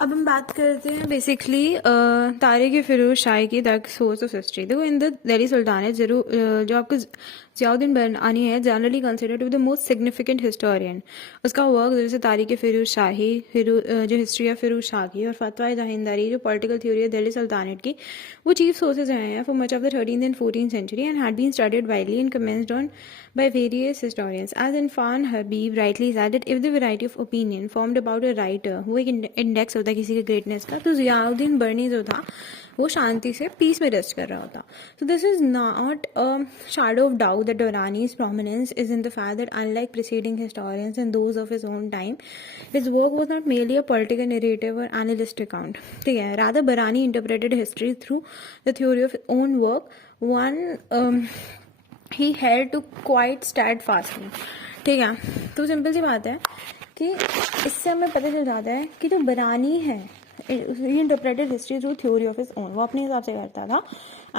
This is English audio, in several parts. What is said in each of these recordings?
अब हम बात करते हैं बेसिकली तारिक फिरोज शाही की द सोर्स ऑफ हिस्ट्री। देखो, इन द दिल्ली सुल्तानेट जरूर जो आपको ज़ियाउद्दीन बरआनी है generally considered to be the most significant historian. उसका वर्क जैसे तारिक फिरोज शाही, जो हिस्ट्री है फिरोज शाह की, और फतवा जहींदारी जो पॉलिटिकल थ्योरी है दिल्ली सुल्तानेट की, वो चीफ सोर्सेज रहे हैं for much of the 13th and 14th century and had been studied widely and commented on by various historians. As Irfan Habib rightly said that if the variety of opinion formed about a writer वो एक index होता है किसी के greatness का, तो ज़ियाउद्दीन बरनी जो था वो शांति से पीस में रेस्ट कर रहा होता. So this is not a shadow of doubt that Durrani's prominence is in the fact that unlike preceding historians and those of his own time, his work was not merely a political narrative or analyst account. ठीक है, rather Barani interpreted history through the theory of his own work, one he held to quite steadfastly. ठीक है, तो simple सी बात है कि इससे हमें पता चल जाता है कि जो बरानी है he interpreted history through theory of his own, वो अपने हिसाब से करता था,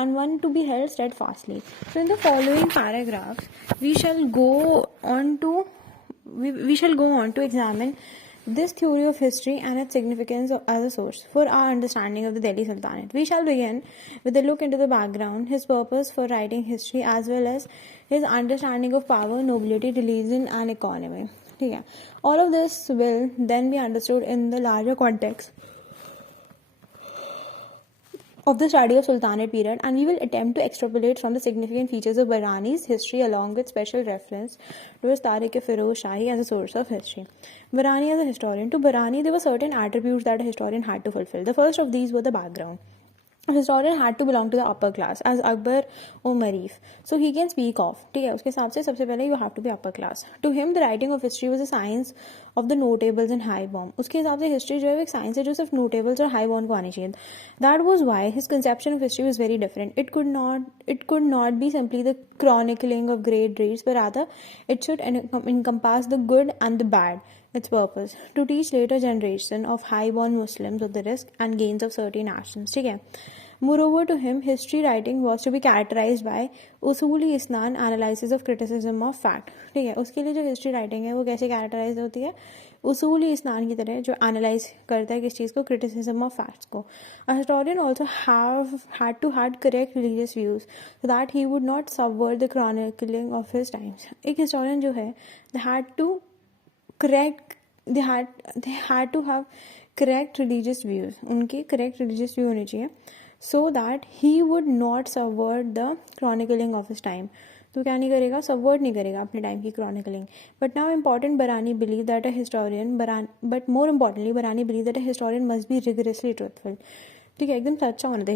and one to be held steadfastly. So in the following paragraphs we shall go on to examine this theory of history and its significance as a source for our understanding of the Delhi Sultanate. We shall begin with a look into the background, his purpose for writing history, as well as his understanding of power, nobility, religion and economy. ठीक है, all of this will then be understood in the larger context of the study of Sultanate period, and we will attempt to extrapolate from the significant features of Barani's history along with special reference towards Tariq Firoz Shahi as a source of history. Barani as a historian. To Barani, there were certain attributes that a historian had to fulfill. The first of these were the background. A historian had to belong to the upper class as Akbar or Marif, so he can speak of. ठीक है, उसके हिसाब से सबसे पहले you have to be upper class. To him, the writing of history was a science of the notables and high born. उसके हिसाब से history जो है वो एक science है जो सिर्फ notables और high born को आनी चाहिए. That was why his conception of history was very different. It could not be simply the chronicling of great deeds, but rather it should encompass the good and the bad. Its purpose to teach later generation of high-born Muslims of the risk and gains of certain actions. ठीक है. Moreover, to him, history writing was to be characterized by usuli isnan analysis of criticism of fact. ठीक है, उसके लिए जो history writing है वो कैसे characterize होती है? उसूली स्नान की तरह जो analyze करता है किस चीज़ को, criticism of facts को. A historian also had to had correct religious views so that he would not subvert the chronicling of his times. एक historian जो है they had to have correct religious views. उनके correct religious view होने चाहिए so that he would not subvert the chronicling of his time. तो क्या नहीं करेगा, subvert नहीं करेगा अपने टाइम की chronicling. But now important Barani believed that a historian must be rigorously truthful. ठीक है, एकदम सच्चा होना था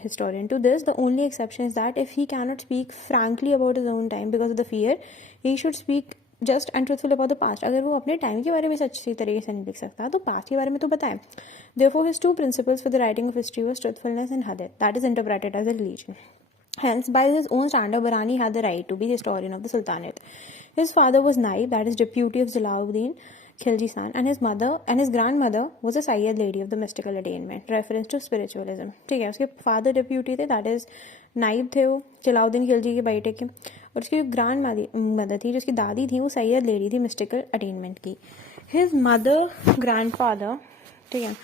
historian. To this, the only exception is that if he cannot speak frankly about his own time because of the fear, he should speak just and truthful about the past. अगर वो अपने time के बारे में सच्ची तरीके से नहीं लिख सकता तो पास्ट के बारे में तो बताएं. Therefore, his two principles for the writing of history was truthfulness and hadith, that is interpreted as a religion. Hence, by his own standard, Barani had the right to be the historian of the Sultanate. His father was Naib, that is deputy of Jalauddin Khilji Khan, and his grandmother was a Sayyid lady of the mystical attainment, reference to spiritualism. ठीक है, उसके father deputy थे, that is नाइब थे वो जलाउद्दीन खिलजी के बेटे के, और उसकी जो ग्रैंड मदर थी, जो उसकी दादी थी, वो सैयद लेडी थी मिस्टिकल अटेनमेंट की. हिज मदर ग्रैंडफादर, ठीक है,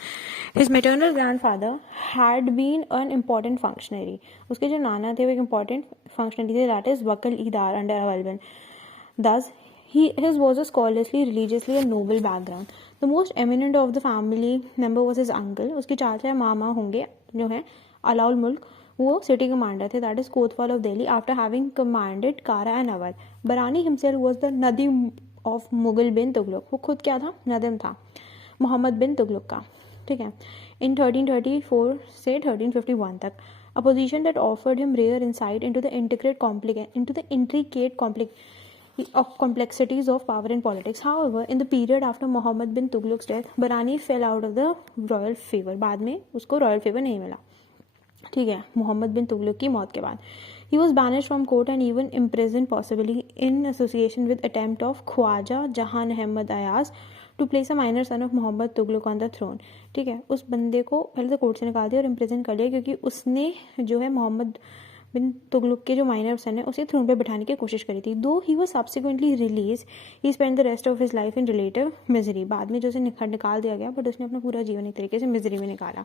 his maternal grandfather had been an important functionary. उसके जो नाना थे वो एक इम्पॉर्टेंट फंक्शनरी थे, दैट इज वकल ईदार अंडर अवलबन. Thus his was a scholarly, religiously and noble background. The most eminent of the family member was his uncle. उसके चाचा या मामा होंगे जो है अलाउल मुल्क, वो सिटी कमांडर थे, that is kotwal of Delhi, after having commanded Kara and Awadh. Barani himself was the nadim of Mughal bin Tughlaq. वो खुद क्या था, नदीम था मोहम्मद बिन तुगलक का. ठीक है, इन 1334 से 1351 तक. A position that offered him rare insight into the intricate complexities of power in politics. However, in the period after Muhammad bin Tughlaq's death, Barani fell out of the royal favor. बाद में उसको royal favor नहीं मिला. ठीक है, मोहम्मद बिन तुगलक की मौत के बाद. He was banished from court and even imprisoned, possibly in association with attempt of Khwaja जहान Ahmad Ayaz to place a minor son of Mohammad Tughlaq on the throne. ठीक है, उस बंदे को पहले तो कोर्ट से निकाल दिया और इम्प्रिजन कर लिया क्योंकि उसने जो है मोहम्मद बिन तुगलक के जो माइनर सन है उसे थ्रोन पे बिठाने की कोशिश करी थी. दो he was subsequently release, he spend the rest of his life in relative misery. बाद में जो उसे निकाल दिया गया, बट उसने अपना पूरा जीवन एक तरीके से मिजरी में निकाला.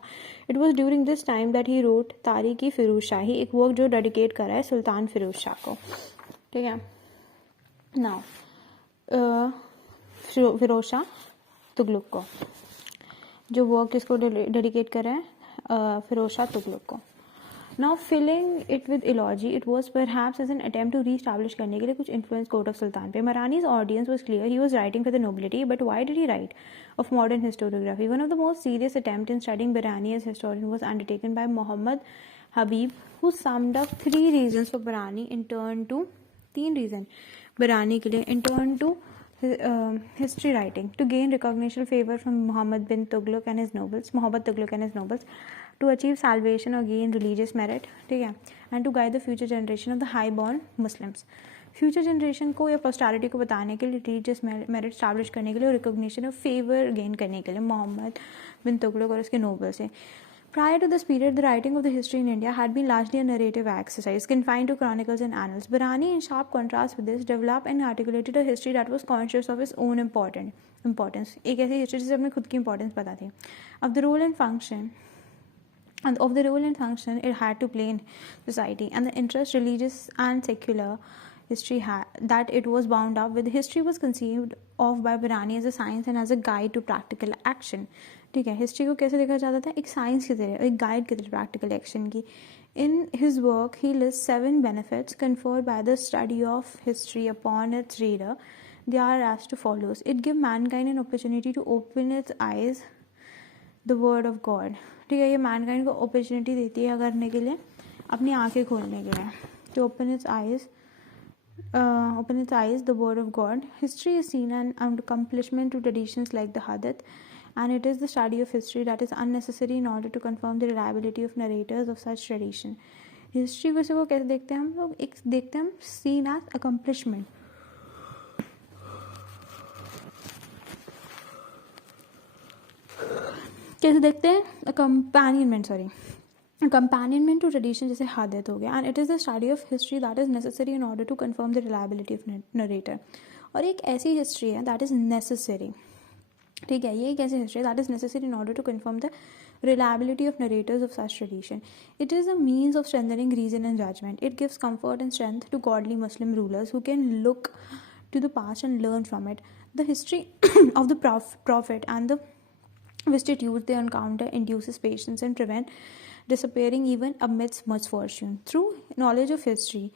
It was during this time that he wrote तारीख ई फिरोज शाही, एक वर्क जो डेडिकेट करा है सुल्तान फिरोज शाह को. ठीक है. नाउ फिरोज शाह तुगलक को, जो वर्क किसको डेडिकेट करा है, फिरोज शाह तुगलक को. Now filling it with eulogy, it was perhaps as an attempt to re-establish करने के लिए कुछ influence court of Sultan पे. Marani's audience was clear, he was writing for the nobility, but why did he write of modern historiography? One of the most serious attempts in studying Barani as historian was undertaken by Muhammad Habib, who summed up 3 reasons for Barani in turn to 3 reason Barani के लिए in turn to history writing, to gain recognition favor from Muhammad Tughlaq and his nobles, to achieve salvation or gain religious merit, ठीक है, and to guide the future generation of the high born Muslims. Future generation को या पोस्टालिटी को बताने के लिए, religious merit establish करने के लिए और रिकॉग्निशन ऑफ फेवर गेन करने के लिए मोहम्मद बिन तुगलक और उसके नोबल से. Prior to this period, the writing of the history in India had been largely a narrative exercise, confined to chronicles and annals. Barani, in sharp contrast with this, developed and articulated a history that was conscious of its own importance. एक ऐसी history जिसे अपने खुद की importance पता थी. Of the role and function it had to play in society, and the interest, religious and secular, history that it was bound up with. History was conceived of by Barani as a science and as a guide to practical action. ठीक है. History को कैसे देखा जाता था? एक science की तरह, एक गाइड की तरह प्रैक्टिकल एक्शन की. In his work, he lists 7 benefits conferred by the study of history upon its reader. They are as to follows. It gives mankind an opportunity to open its eyes, the word of God. ठीक है. ये Mankind को opportunity देती है करने के लिए, अपनी आंखें खोलने के लिए, to open its eyes, the word of God. History is seen an accomplishment to traditions like the Hadith, and it is the study of history that is unnecessary in order to confirm the reliability of narrators of such tradition. History वैसे को कैसे देखते हैं हम लोग? एक देखते हैं हम सीन एज अकम्पलिशमेंट. कैसे देखते हैं? कंपेनियनमेंट टू ट्रेडिशन, जैसे हादत हो गया. And it is the study of history that is necessary in order to confirm the reliability of narrator. और एक ऐसी हिस्ट्री है दैट इज़ नेसेसरी. ठीक है. ये एक ऐसी history that is necessary in order to confirm the reliability of narrators of such tradition. It is a means of strengthening reason and judgment. It gives comfort and strength to godly Muslim rulers who can look to the past and learn from it. The history of the prophet and the vicissitudes they encounter induces patience and prevent disappearing even amidst much fortune. Through the knowledge of history,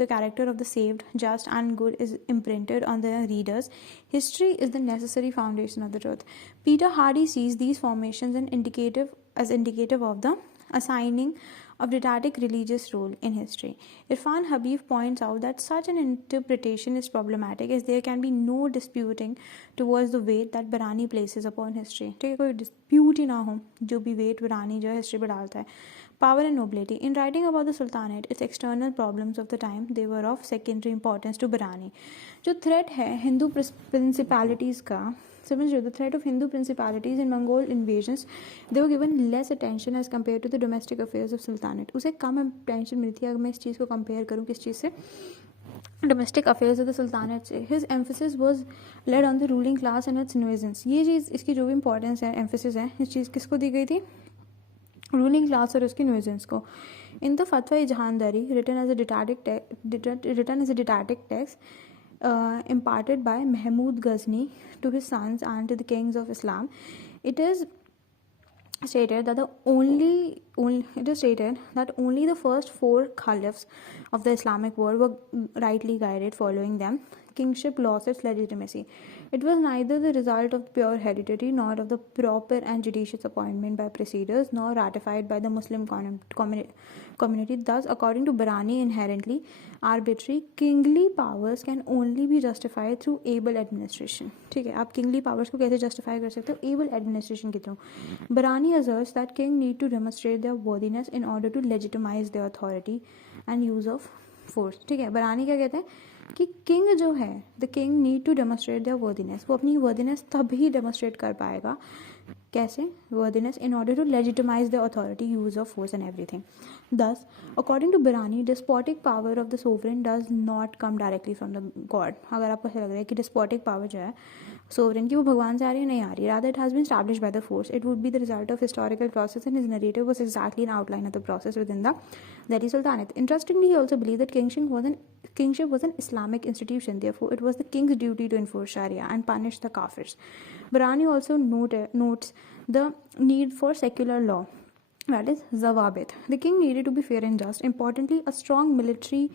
the character of the saved, just, and good is imprinted on the readers. History is the necessary foundation of the truth. Peter Hardy sees these formations as indicative of the assigning of didactic religious role in history. Irfan Habib points out that such an interpretation is problematic, as there can be no disputing towards the weight that Barani places upon history. ठीक है. कोई dispute ही ना हो जो भी weight Barani जो है history पर डालता है. Power and nobility. In writing about the Sultanate, its external problems of the time, they were of secondary importance to Barani. जो threat है हिंदू principalities का, समझ रहे हो? The threat of Hindu principalities in Mongol invasions, they were given less attention as compared to the domestic affairs of Sultanate. उसे कम attention मिली थी. अगर मैं इस चीज़ को compare करूँ किस चीज़ से, domestic affairs of the Sultanate से. His emphasis was laid on the ruling class and its nuisance. ये चीज़, इसकी जो भी importance है, emphasis है, इस चीज़ किसको दी गई थी? रूलिंग क्लास और उसकी न्यूजेंस को. इन द फतवा जहानदारी, written as a didactic text, imparted by Mahmud Ghazni to his sons and to the kings of Islam, it is stated that only the first 4 caliphs of the Islamic world were rightly guided. Following them, kingship lost its legitimacy. It was neither the result of pure heredity nor of the proper and judicious appointment by preceders, nor ratified by the Muslim community. Thus, according to Barani, inherently arbitrary kingly powers can only be justified through able administration. ठीक है. आप kingly powers को कैसे justify कर सकते हो? able administration के through. Barani asserts that king need to demonstrate their worthiness in order to legitimize their authority and use of force. ठीक है. Barani क्या कहते हैं? कि किंग जो है, the king need to demonstrate their worthiness, वो अपनी वर्दीनेस तभी डेमोस्ट्रेट कर पाएगा, कैसे worthiness, in order to legitimise the authority, use of force and everything. Thus according to Barani, despotic power of the sovereign does not come directly from the God. अगर आपको ऐसा लग रहा है कि डिस्पोटिक पावर जो है सोवरेन की वो भगवान से आ रही है, नहीं आ रही, rather it has been established by the force. It would be the result of historical process, and his narrative was exactly an outline of the process within the Delhi Sultanate. Interestingly, he also believed that kingship was an Islamic institution. Therefore, it was the king's duty to enforce Sharia and punish the kafirs. Barani also notes the need for secular law, that is Zawabit. The king needed to be fair and just. Importantly, a strong military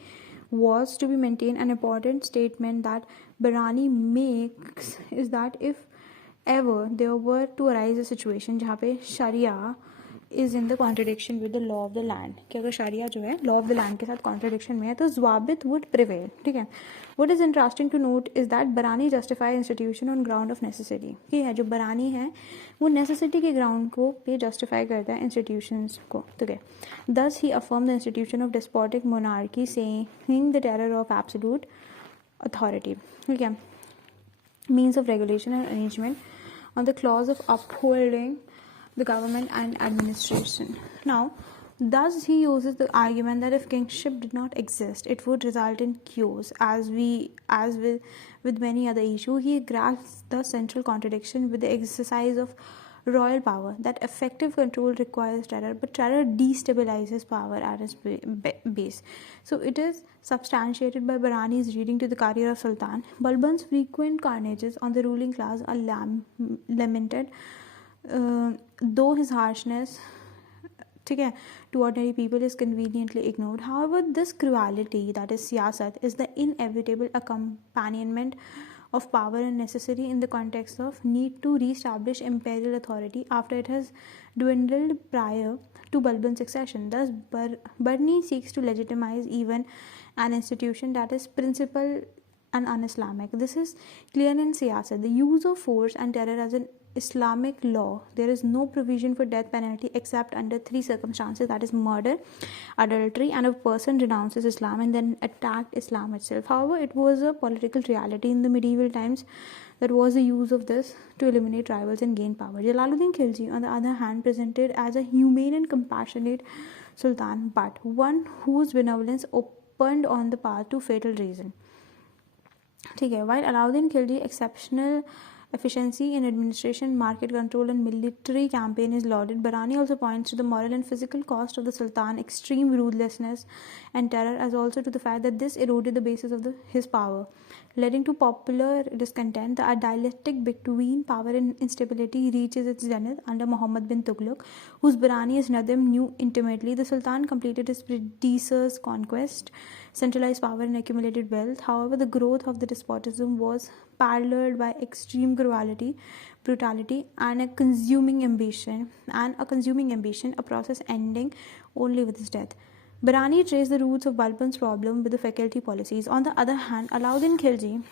was to be maintained. An important statement that Barani makes is that if ever there were to arise a situation जहाँ पे Sharia is in the contradiction with the law of the land, कि अगर Sharia जो है law of the land के साथ contradiction में है, तो Zawabit would prevail. ठीक है. What is interesting to note is that Barani justify institution on ground of necessity. ठीक है, जो Barani है वो necessity के ground को पे justify करता है institutions को. ठीक है. Thus he affirmed the institution of despotic monarchy, saying the terror of absolute authority. ठीक है. Means of regulation and arrangement on the clause of upholding the government and administration. Now, thus he uses the argument that if kingship did not exist, it would result in chaos. As with many other issues, he grasps the central contradiction with the exercise of royal power, that effective control requires terror, but terror destabilizes power at its base. So it is substantiated by Barani's reading to the career of Sultan. Balban's frequent carnages on the ruling class are lamented, though his harshness, ठीक है, to ordinary people is conveniently ignored. However, this cruelty, that is siyasat, is the inevitable accompaniment of power and necessary in the context of need to re-establish imperial authority after it has dwindled prior to Balban's succession. Thus, Barni seeks to legitimize even an institution that is principal and un-Islamic. This is clear in siyasat. The use of force and terror as an Islamic law, there is no provision for death penalty except under three circumstances, that is murder, adultery, and a person renounces Islam and then attacked Islam itself. However, it was a political reality in the medieval times that was the use of this to eliminate rivals and gain power. Jalaluddin Khilji, on the other hand, presented as a humane and compassionate sultan, but one whose benevolence opened on the path to fatal treason. ठीक है. While Alauddin Khilji exceptional efficiency in administration, market control, and military campaign is lauded, Barani also points to the moral and physical cost of the Sultan, extreme ruthlessness and terror, as also to the fact that this eroded the basis of his power, leading to popular discontent. The dialectic between power and instability reaches its zenith under Muhammad bin Tughlaq, whose Barani's Nadim knew intimately. The Sultan completed his predecessor's conquest, centralized power, and accumulated wealth. However, the growth of the despotism was paralleled by extreme cruelty, brutality, and a consuming ambition, a process ending only with his death. Barani traced the roots of Balban's problem with the faculty policies. On the other hand, Alauddin Khilji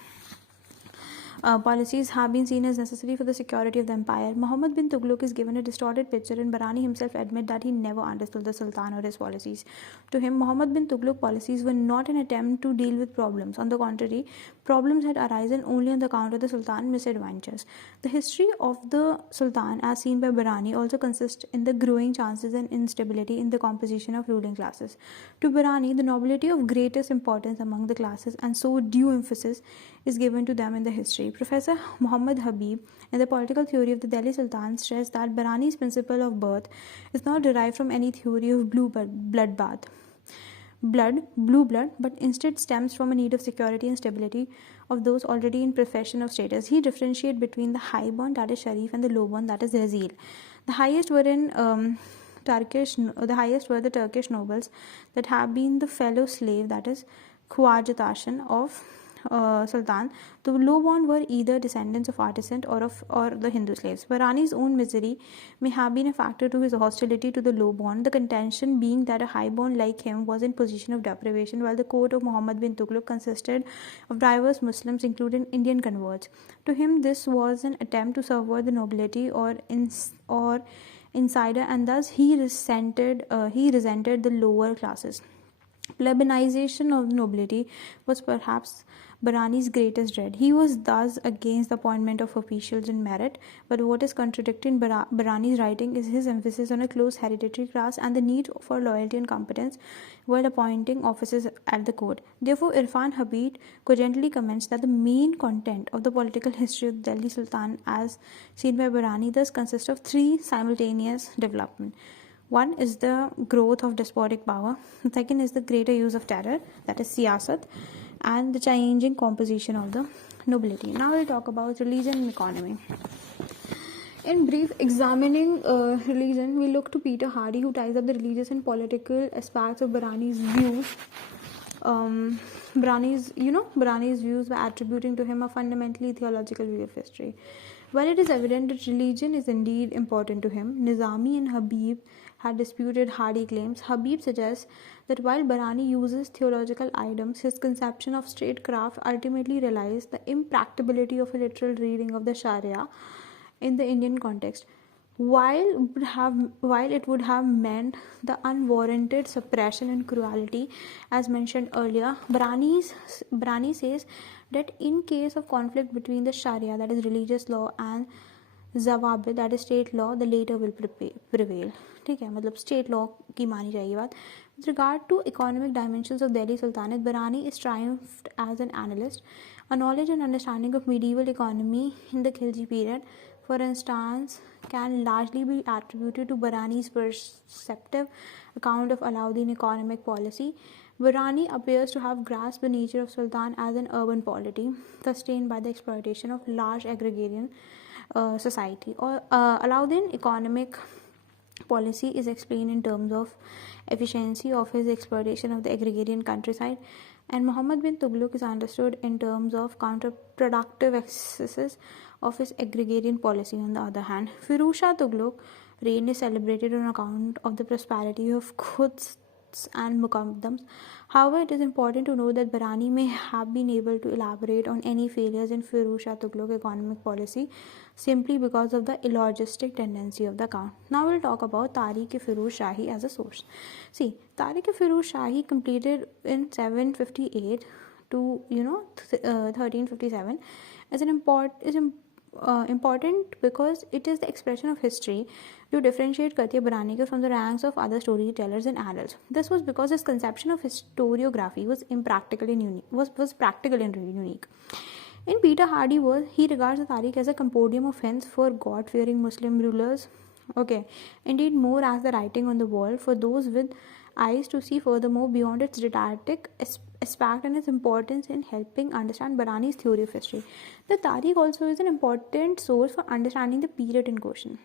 policies have been seen as necessary for the security of the empire. Muhammad bin Tughlaq is given a distorted picture, and Barani himself admits that he never understood the Sultan or his policies. To him, Muhammad bin Tughlaq policies were not an attempt to deal with problems. On the contrary, problems had arisen only on the account of the Sultan's misadventures. The history of the Sultan, as seen by Barani, also consists in the growing chances and instability in the composition of ruling classes. To Barani, the nobility of greatest importance among the classes, and so due emphasis is given to them in the history. Professor Muhammad Habib, in the political theory of the Delhi Sultan, stressed that Barani's principle of birth is not derived from any theory of blue blood, but instead stems from a need of security and stability of those already in profession of status. He differentiated between the high-born, that is Sharif, and the low-born, that is Razil. The highest were the Turkish nobles that have been the fellow slave, that is Khwajatashan of Sultan. The low-born were either descendants of artisans or the Hindu slaves. Barani's own misery may have been a factor to his hostility to the low-born, the contention being that a high-born like him was in position of deprivation, while the court of Muhammad bin Tughlaq consisted of diverse Muslims, including Indian converts. To him, this was an attempt to subvert the nobility or insider, and thus he resented the lower classes. Lebanization of nobility was perhaps Barani's greatest dread. He was thus against the appointment of officials in merit, but what is contradicted in Barani's writing is his emphasis on a close hereditary class and the need for loyalty and competence while appointing officers at the court. Therefore, Irfan Habib cogently comments that the main content of the political history of Delhi Sultan, as seen by Barani, thus consists of three simultaneous developments. One is the growth of despotic power. The second is the greater use of terror, that is siyasat, and the changing composition of the nobility. Now we'll talk about religion and economy. In brief, examining religion, we look to Peter Hardy, who ties up the religious and political aspects of Barani's views. Barani's views by attributing to him a fundamentally theological view of history. While it is evident that religion is indeed important to him, Nizami and Habib had disputed Hardy claims. Habib suggests that while Barani uses theological items, his conception of statecraft ultimately realized the impracticability of a literal reading of the Sharia in the Indian context. While it would have meant the unwarranted suppression and cruelty, as mentioned earlier, Barani says that in case of conflict between the Sharia, that is religious law, and Zawabit, that is state law, the later will prevail. ठीक है, मतलब state law की मानी जाएगी बात. With regard to economic dimensions of Delhi Sultanate, Barani is triumphed as an analyst. A knowledge and understanding of medieval economy in the Khilji period, for instance, can largely be attributed to Barani's perceptive account of Alauddin economic policy. Barani appears to have grasped the nature of Sultan as an urban polity, sustained by the exploitation of large agrarian society. Alauddin economic policy is explained in terms of efficiency of his exploitation of the agrarian countryside, and Muhammad bin Tughlaq is understood in terms of counterproductive excesses of his agrarian policy. On the other hand, Firuz Shah Tughlaq reign is celebrated on account of the prosperity of Quds and Muqaddams. However, it is important to note that Barani may have been able to elaborate on any failures in Firuz Shah Tughlaq economic policy simply because of the illogistic tendency of the account. Now we'll talk about Tariq-e-Firuz Shahi as a source. See, Tariq-e-Firuz Shahi completed in 758 to 1357 is important because it is the expression of history to differentiate Katya Barani from the ranks of other storytellers and annals. This was because his conception of historiography was practical and unique. In Peter Hardy words, he regards the Tariq as a compendium of hints for God-fearing Muslim rulers. Okay, indeed more as the writing on the wall for those with eyes to see furthermore beyond its didactic aspect and its importance in helping understand Barani's theory of history. The Tariq also is an important source for understanding the period in question.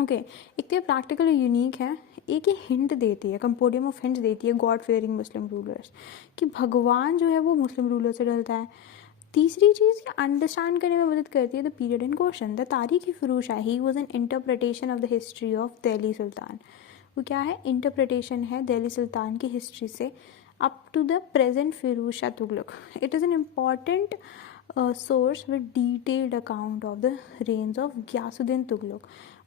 Okay एक तो practical unique है, एक ही hint देती है, कंपोडियम of hints देती है God fairing मुस्लिम rulers कि भगवान जो है वो मुस्लिम रूलर से डरता है. तीसरी चीज़ ये अंडरस्टैंड करने में मदद करती है the period in question. The Tarikh e Firoz Shahi was an interpretation of the history of Delhi sultan. वो क्या है? इंटरप्रिटेशन है दिल्ली सुल्तान की हिस्ट्री से up to the present Firoz Shah Tughlaq. It is an important source with detailed account of the reigns of Ghiyasuddin Tughlaq.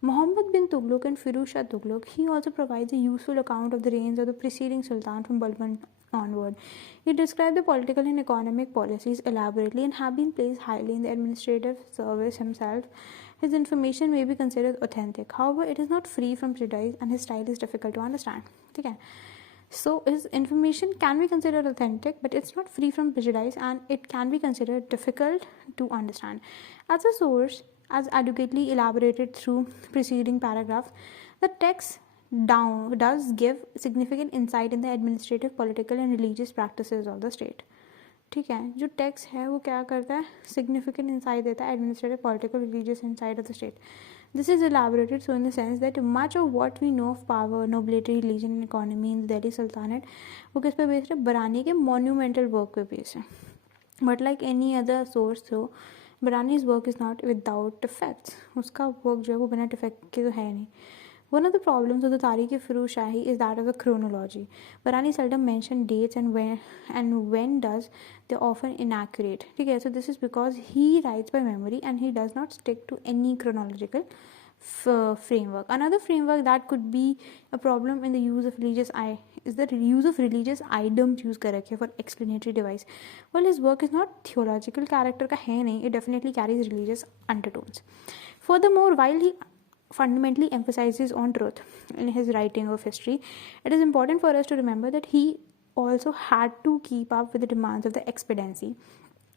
Muhammad bin Tughlaq and Firuz Shah Tughlaq, he also provides a useful account of the reigns of the preceding sultan from Balban onward. He described the political and economic policies elaborately and have been placed highly in the administrative service himself. His information may be considered authentic. However, it is not free from prejudice and his style is difficult to understand. Okay. So his information can be considered authentic, but it's not free from prejudice and it can be considered difficult to understand. As a source, as adequately elaborated through preceding paragraphs, the text does give significant insight in the administrative, political and religious practices of the state. ठीक है, जो text है वो क्या करता है? Significant insight देता है administrative, political, religious insight of the state. This is elaborated so in the sense that much of what we know of power, nobility, religion and economy in the Delhi Sultanate वो किस पे based है? बरानी के monumental work पे based है. But like any other source through Barani's work is not without defects. उसका work जो है वो बिना डिफेक्ट के तो है नहीं. One of the problems of the Tariq-e-Firuz Shahi is that of the chronology. Barani seldom mention dates and when does, they're often inaccurate. Okay, so this is because he writes by memory and he does not stick to any chronological framework. Another framework that could be a problem in the use of religious is the use of religious items use कर रखे for explanatory device. Well, his work is not theological character का है नहीं, it definitely carries religious undertones. Furthermore, while he fundamentally emphasizes on truth in his writing of history, it is important for us to remember that he also had to keep up with the demands of the expediency.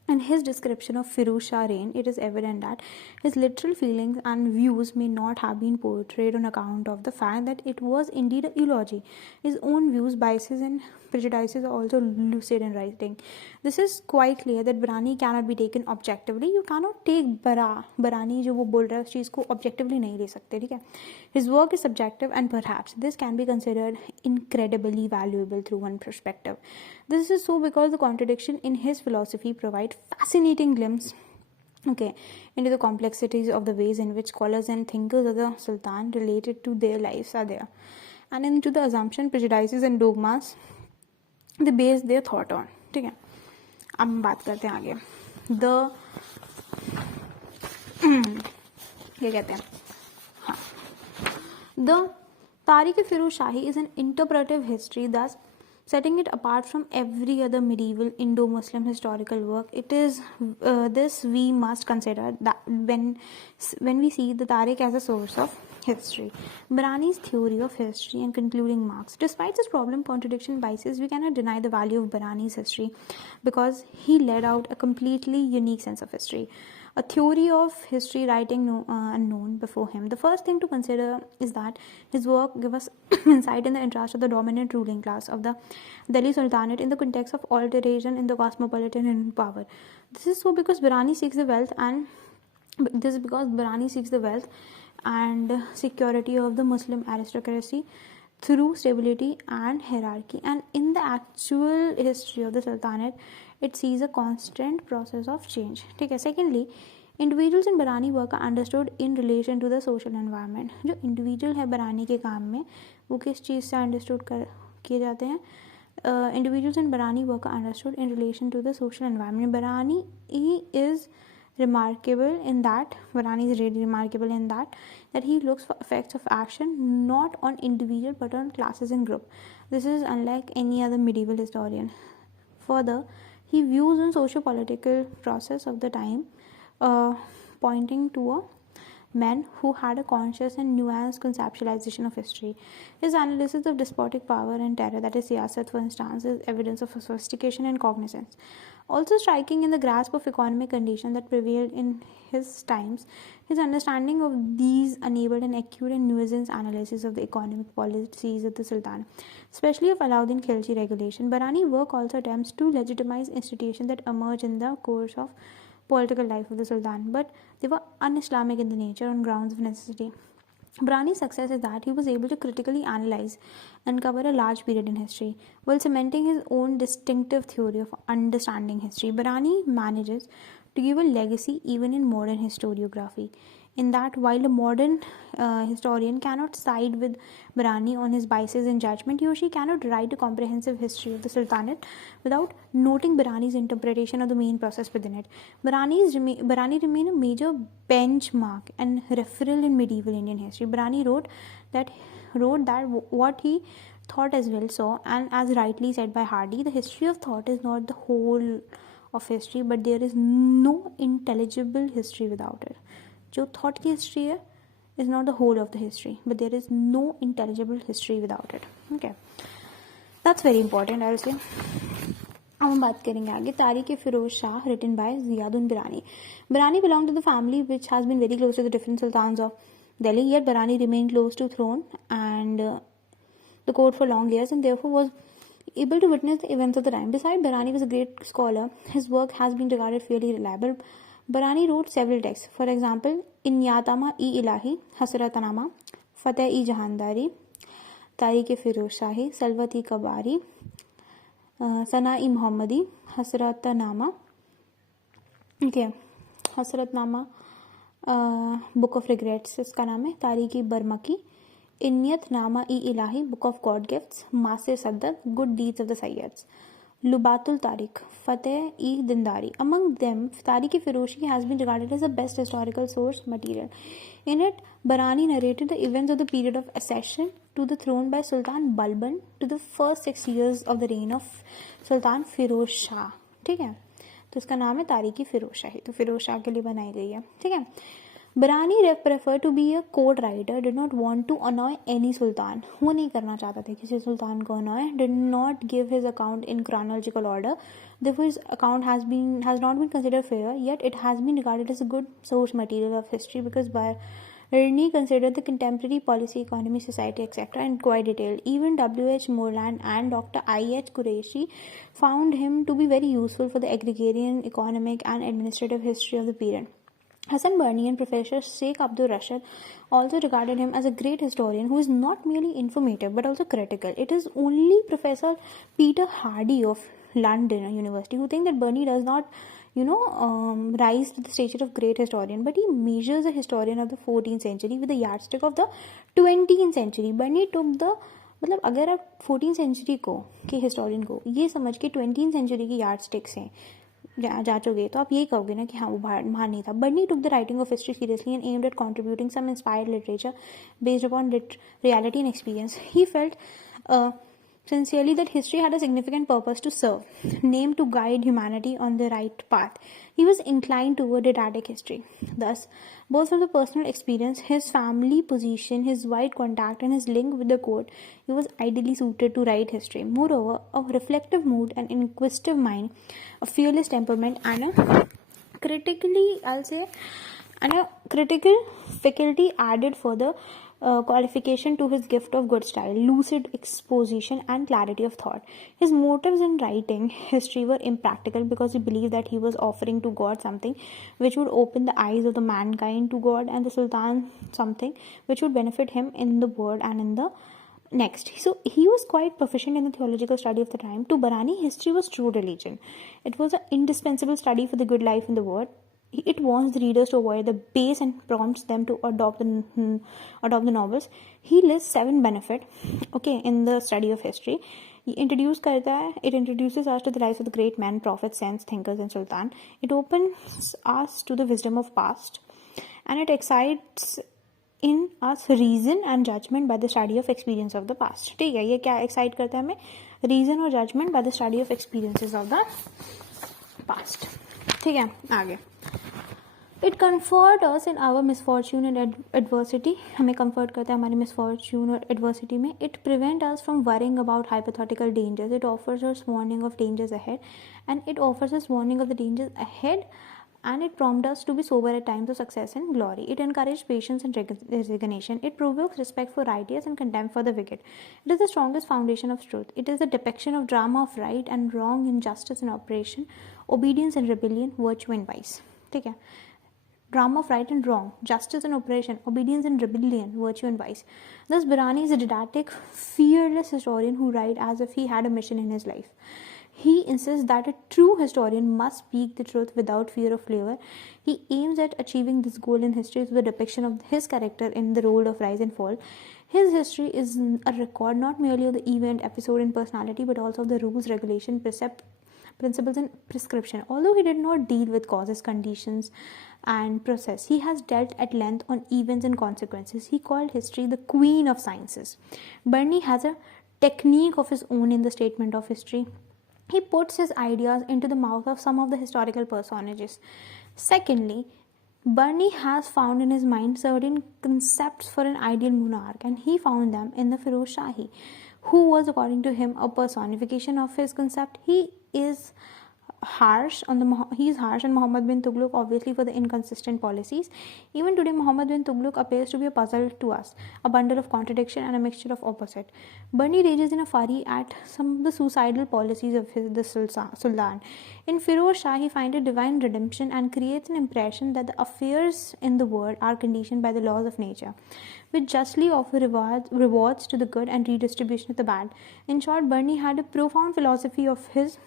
In his description of Firuz Shah reign, it is evident that his literal feelings and views may not have been portrayed on account of the fact that it was indeed a eulogy. His own views, biases, and prejudices are also lucid in writing. This is quite clear that Barani cannot be taken objectively. You cannot take Barani जो वो बोल रहा है उस चीज़ को objectively नहीं ले सकते, ठीक है? His work is subjective and perhaps this can be considered incredibly valuable through one perspective. This is so because the contradiction in his philosophy provide fascinating glimpse into the complexities of the ways in which scholars and thinkers of the Sultan related to their lives are there, and into the assumption, prejudices and dogmas they base their thought on. ठीक है, अब हम बात करते हैं आगे. क्या कहते हैं, हाँ, the Tariq-e-Firuz Shahi is an interpretive history, thus setting it apart from every other medieval Indo-Muslim historical work. It is this we must consider that when we see the Tariq as a source of history. Barani's theory of history and concluding marks. Despite this problem, contradiction, biases, we cannot deny the value of Barani's history because he laid out a completely unique sense of history. A theory of history writing unknown before him. The first thing to consider is that his work gives us insight in the interest of the dominant ruling class of the Delhi Sultanate in the context of alteration in the cosmopolitan power. This is so because Barani seeks the wealth and security of the Muslim aristocracy through stability and hierarchy, and in the actual history of the Sultanate it sees a constant process of change. ठीक है. Secondly, individuals in Barani work are understood in relation to the social environment. जो individual है Barani के काम में वो किस चीज़ से understood किए जाते हैं? Individuals in Barani work are understood in relation to the social environment. Barani is really remarkable in that he looks for effects of action not on individual but on classes and group. This is unlike any other medieval historian. Further, he views on socio-political process of the time, pointing to a men who had a conscious and nuanced conceptualization of history. His analysis of despotic power and terror, that is siyasat for instance, is evidence of sophistication and cognizance. Also striking in the grasp of economic conditions that prevailed in his times, his understanding of these enabled an accurate and nuanced analysis of the economic policies of the Sultan, especially of Alauddin Khilji regulation. Barani work also attempts to legitimize institutions that emerge in the course of political life of the Sultan, but they were un-Islamic in the nature on grounds of necessity. Barani's success is that he was able to critically analyze and cover a large period in history, while cementing his own distinctive theory of understanding history. Barani manages to give a legacy even in modern historiography, in that while a modern historian cannot side with Barani on his biases and judgment, he or she cannot write a comprehensive history of the Sultanate without noting Barani's interpretation of the main process within it. Barani remained a major benchmark and referral in medieval Indian history. Barani wrote that what he thought as well saw, and as rightly said by Hardy, the history of thought is not the whole of history, but there is no intelligible history without it. जो thought की history है is not the whole of the history, but there is no intelligible history without it. Okay, that's very important. I say अब हम बात करेंगे आगे. Tarikh e Firoz Shah written by Ziauddin Barani. Barani belonged to the family which has been very close to the different sultans of Delhi, yet Barani remained close to throne and the court for long years, and therefore was able to witness the events of the time. Besides, Barani was a great scholar. His work has been regarded fairly reliable. Barani wrote several texts. For example, Inyatama-e-Ilahi, Hasratnama, Fateh-e-Jahandari, Tariq-e-Firoz Shahi, Salwat-e-Kabari, Sana-e-Muhammadi, Hasratnama, Hasratnama, Book of Regrets इसका नाम है. Tariq-e-Barmaki, Inyat-Nama-e-Ilahi, Book of God Gifts, Masir Saddat, Good Deeds of the Sayyids. Lubatul Tariq, Fateh-e-Dindari. Among them, Tariq-e-Firoshi has been regarded as the best historical source material. In it, Barani narrated the events of the period of accession to the throne by Sultan Balban to the first 6 years of the reign of सुल्तान फिरोज शाह. ठीक है, तो इसका नाम है तारीखी फिरोज शाही, तो फिरोज शाह के लिए बनाई गई है. ठीक है. बरानी preferred to be a court writer, did not want to annoy any sultan. वो नहीं करना चाहता था किसी सुल्तान को annoy. Did not give his account in chronological order. Therefore, his account has not been considered fair. Yet it has been regarded as a good source material of history because Barani considered the contemporary policy, economy, society, etc. in quite detail. Even W.H. Morland and Dr. I.H. Qureshi found him to be very useful for the agrarian, economic, and administrative history of the period. Hassan Barni and Professor Sheikh Abdul Rashid also regarded him as a great historian who is not merely informative but also critical. It is only Professor Peter Hardy of London University who think that Barni does not, rise to the stature of great historian, but he measures a historian of the 14th century with the yardstick of the 20th century. Barni took the मतलब अगर आप 14th century को के historian को ये समझ के 20th century की यार्ड स्टिक से जांचोगे तो आप यही कहोगे ना कि हाँ वो महान नहीं था. Barni took the writing of history seriously and aimed at contributing some inspired literature based upon reality and experience. He felt sincerely that history had a significant purpose to serve, named to guide humanity on the right path. He was inclined toward didactic history. Thus, both from the personal experience, his family position, his wide contact, and his link with the court, he was ideally suited to write history. Moreover, a reflective mood, an inquisitive mind, a fearless temperament, and a critical faculty added further qualification to his gift of good style, lucid exposition, and clarity of thought. His motives in writing history were impractical because he believed that he was offering to God something which would open the eyes of the mankind to God, and the Sultan something which would benefit him in the world and in the next. So he was quite proficient in the theological study of the time. To Barani, history was true religion. It was an indispensable study for the good life in the world. It wants the readers to avoid the base and prompts them to adopt the novels. He lists 7 benefits, in the study of history. It introduces us to the lives of the great men, prophets, saints, thinkers, and sultan. It opens us to the wisdom of past, and it excites in us reason and judgment by the study of experience of the past. ठीक है, ये क्या excite करता है हमें? Reason और judgment by the study of experiences of the past. ठीक है, आगे. It comforts us in our misfortune and adversity. हमें comfort करता है हमारी misfortune और adversity में. It prevents us from worrying about hypothetical dangers. It offers us warning of dangers ahead, and it offers us warning of the dangers ahead, and it prompts us to be sober at times of success and glory. It encourages patience and resignation. It provokes respect for righteous and contempt for the wicked. It is the strongest foundation of truth. It is the depiction of drama of right and wrong, injustice and oppression, obedience and rebellion, virtue and vice. ठीक है, drama of right and wrong, justice and oppression, obedience and rebellion, virtue and vice. Thus, Barani is a didactic, fearless historian who writes as if he had a mission in his life. He insists that a true historian must speak the truth without fear of flavor. He aims at achieving this goal in history through the depiction of his character in the role of rise and fall. His history is a record not merely of the event, episode, and personality, but also of the rules, regulation, principles, and prescription. Although he did not deal with causes, conditions, and process, he has dealt at length on events and consequences. He called history the queen of sciences. Barni has a technique of his own in the statement of history. He puts his ideas into the mouth of some of the historical personages. Secondly, Barni has found in his mind certain concepts for an ideal monarch, and he found them in the Firoz Shahi, who was, according to him, a personification of his concept. He is harsh on Muhammad bin Tughlaq, obviously, for the inconsistent policies. Even today, Muhammad bin Tughlaq appears to be a puzzle to us, a bundle of contradiction and a mixture of opposite. Barni rages in a fury at some of the suicidal policies of the Sultan. In Firoz Shah, he finds a divine redemption and creates an impression that the affairs in the world are conditioned by the laws of nature, which justly offer rewards to the good and redistribution of the bad. In short, Barni had a profound philosophy of his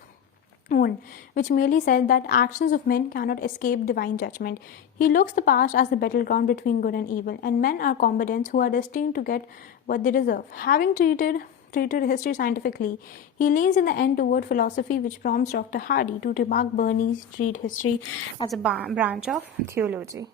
own, which merely said that actions of men cannot escape divine judgment. He looks the past as the battleground between good and evil, and men are combatants who are destined to get what they deserve. Having treated treated history scientifically. He leans in the end toward philosophy, which prompts Dr. Hardy to remark Bernie's treat history as a branch of theology.